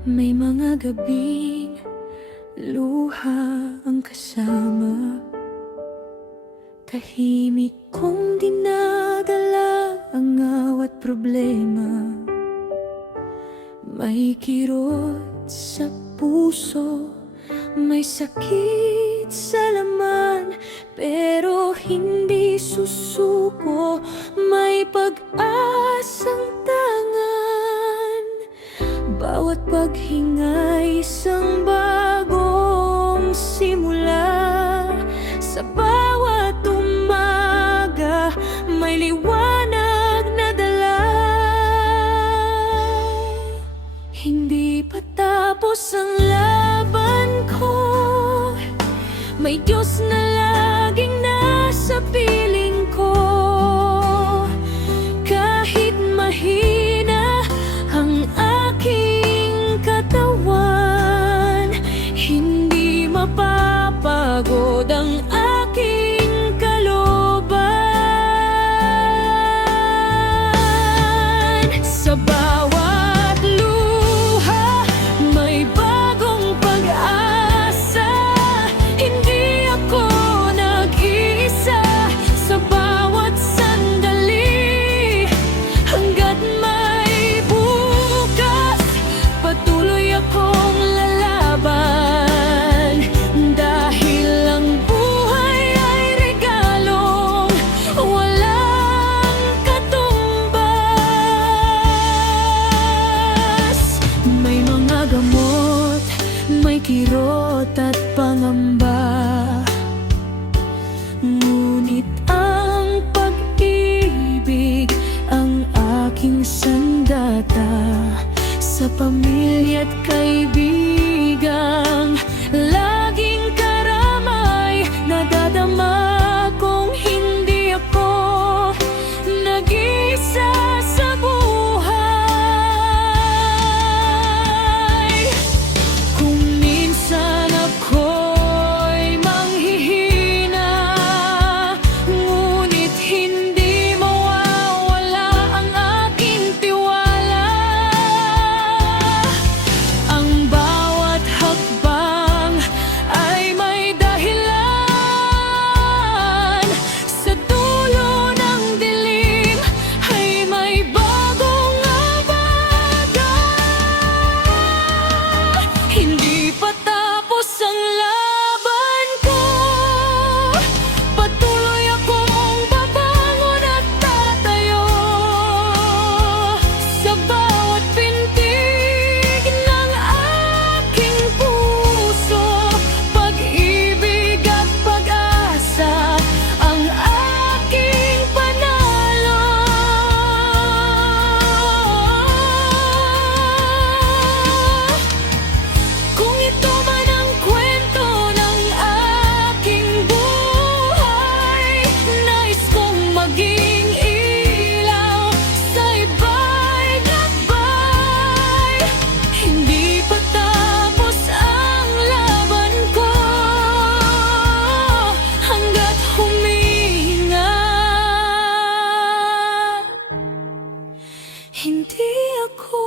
May mga gabing luha ang kasama, tahimik kong dinadala ang awat problema. May kirot sa puso, may sakit sa laman, pero hindi susuko, may pag-asang tangan. Bawat paghingay isang bagong simula, sa bawat umaga may liwanag na dala. Hindi pa tapos ang laban ko, may Diyos na laging nasa piling ko. Kahit mahina ang aking katawan, hindi mapapagod ang aking kalooban. Sa bawat luha may bagong pag-asa, hindi ako nag-iisa. Sa bawat sandali, hanggat may bukas, patuloy akong lalaban. Dahil ang buhay ay regalong walang katumbas. May mga gamot, may kirot at pangamba, ngunit ang pag-ibig ang aking sandata. Sa pamilya't kaibigang laging karamay, nadadama kong hindi ako nag-iisa sa buhay. Kung minsan ako'y manghihina, ngunit hindi mawawala ang aking tiwala. Ang bawat hakbang ay may dahilan, sa dulo ng dilim ay may bagong abada. Hindi pa tapos ang laban ko, patuloy akong babangon at tatayo. Sa bawat pintig ng aking puso, pag-ibig at pag-asa ang aking panalo. Kung ito man ang kwento ng aking buhay, nais kong maging ilaw sa iba'y gabay. Hindi pa tapos ang laban ko, hanggat huminga. Hindi ako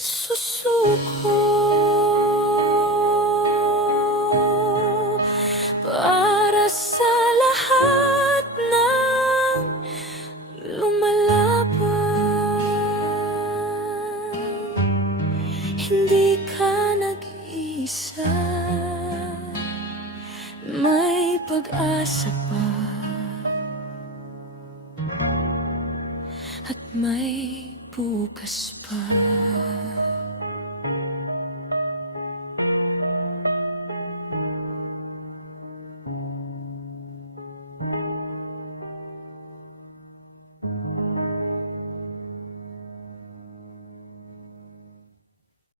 susuko. Para sa lahat ng lumalaban, hindi ka nag-iisa, may pag-asa pa at may bukas pa.